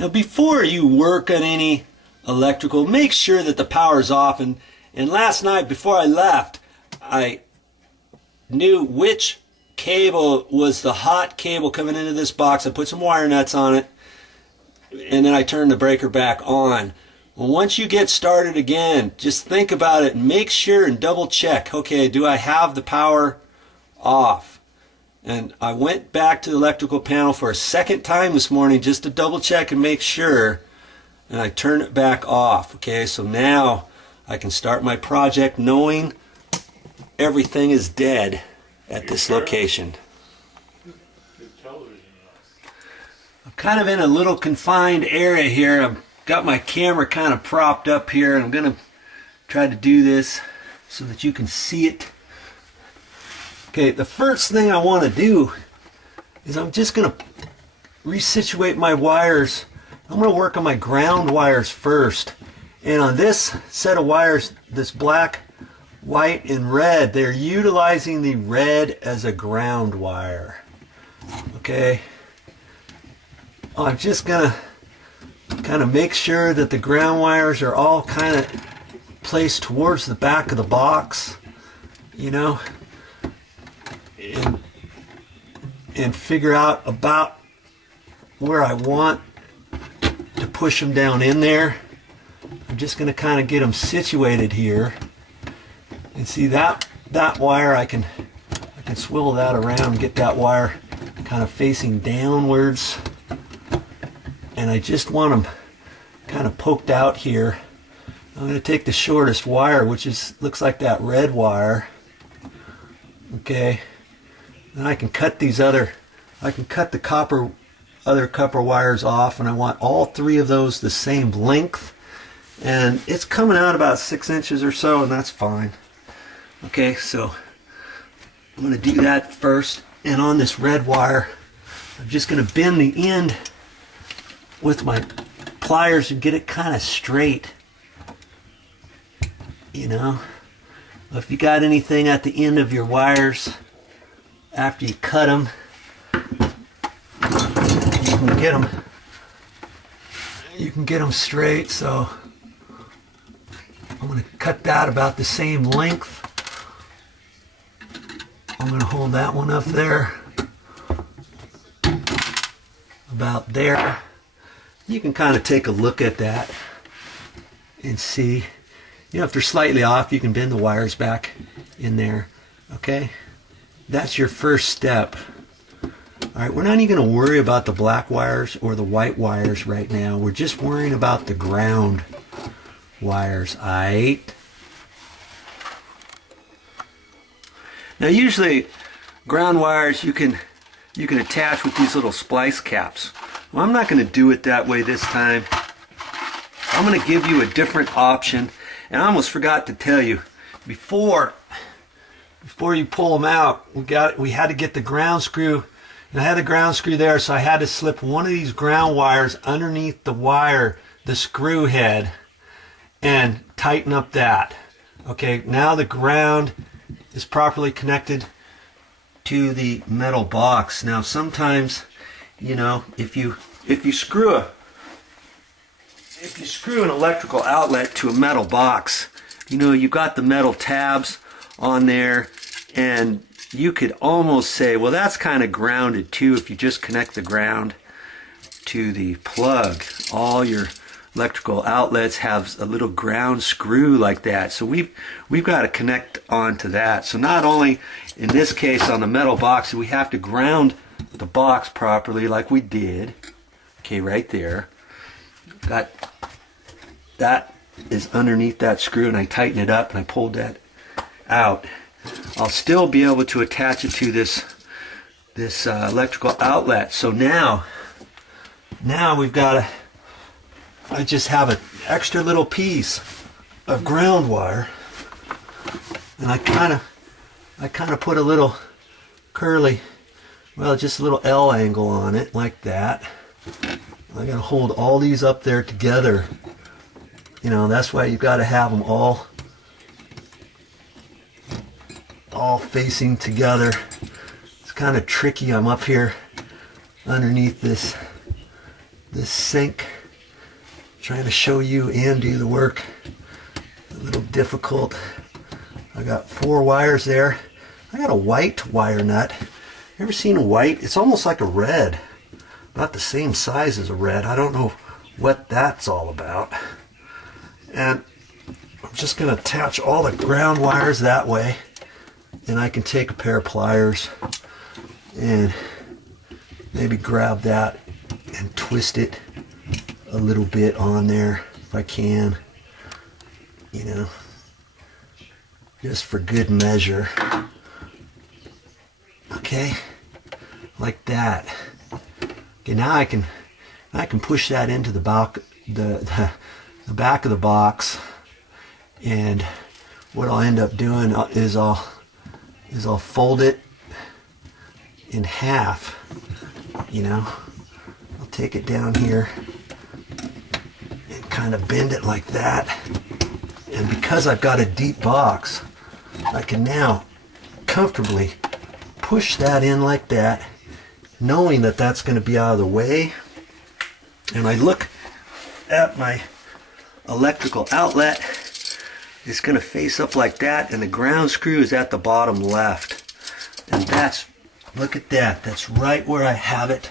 Now before you work on any electrical, make sure that the power is off. And last night before I left, I knew which cable was the hot cable coming into this box. I put some wire nuts on it, and then I turned the breaker back on. Well, once you get started again, just think about it and make sure and double check. Okay, do I have the power off? And I went back to the electrical panel for a second time this morning just to double check and make sure, and I turned it back off. Okay, so now I can start my project knowing everything is dead at this location. I'm kind of in a little confined area here. I've got my camera kind of propped up here, and I'm going to try to do this so that you can see it. Okay, the first thing I want to do is I'm just going to resituate my wires. I'm going to work on my ground wires first. And on this set of wires, this black, white, and red, they're utilizing the red as a ground wire. Okay, I'm just going to kind of make sure that the ground wires are all kind of placed towards the back of the box, you know, and figure out about where I want to push them down in there. I'm just going to kind of get them situated here. And see that wire, I can swivel that around and get that wire kind of facing downwards. And I just want them kind of poked out here. I'm going to take the shortest wire, which looks like that red wire. Okay. Then I can cut the other copper wires off, and I want all three of those the same length. And it's coming out about 6 inches or so, and that's fine. Okay, so I'm going to do that first. And on this red wire, I'm just going to bend the end with my pliers and get it kind of straight. You know, if you got anything at the end of your wires after you cut them, you can get them straight. So I'm going to cut that about the same length. I'm going to hold that one up there, about there. You can kind of take a look at that and see. You know, if they're slightly off, you can bend the wires back in there. Okay, that's your first step. All right, we're not even going to worry about the black wires or the white wires right now. We're just worrying about the ground wires. All right. Now usually ground wires you can attach with these little splice caps. Well, I'm not going to do it that way this time. I'm going to give you a different option. And I almost forgot to tell you, before you pull them out, we had to get the ground screw. And I had the ground screw there, so I had to slip one of these ground wires underneath the wire, the screw head, and tighten up that. Okay, now the ground is properly connected to the metal box. Now sometimes, you know, if you screw an electrical outlet to a metal box, you know, you got the metal tabs on there, and you could almost say, well, that's kind of grounded too if you just connect the ground to the plug. All your electrical outlets have a little ground screw like that, so we've got to connect onto that. So not only in this case on the metal box do we have to ground the box properly like we did, okay, right there, got that is underneath that screw, and I tighten it up and I pulled that out. I'll still be able to attach it to this electrical outlet. So now we've got I just have an extra little piece of ground wire, and I kind of put a little curly, well, just a little L angle on it like that. I gotta hold all these up there together. You know, that's why you've got to have them all facing together. It's kind of tricky. I'm up here underneath this sink. trying to show you and do the work. A little difficult. I got 4 wires there. I got a white wire nut. Ever seen a white? It's almost like a red. About the same size as a red. I don't know what that's all about. And I'm just going to attach all the ground wires that way. And I can take a pair of pliers and maybe grab that and twist it a little bit on there if I can. You know, just for good measure. Okay, like that. Okay, now I can push that into the back the back of the box, and what I'll end up doing is I'll fold it in half. You know, I'll take it down here and kind of bend it like that. And because I've got a deep box, I can now comfortably push that in like that, knowing that that's going to be out of the way. And I look at my electrical outlet, it's going to face up like that, and the ground screw is at the bottom left. And that's, look at that, that's right where I have it.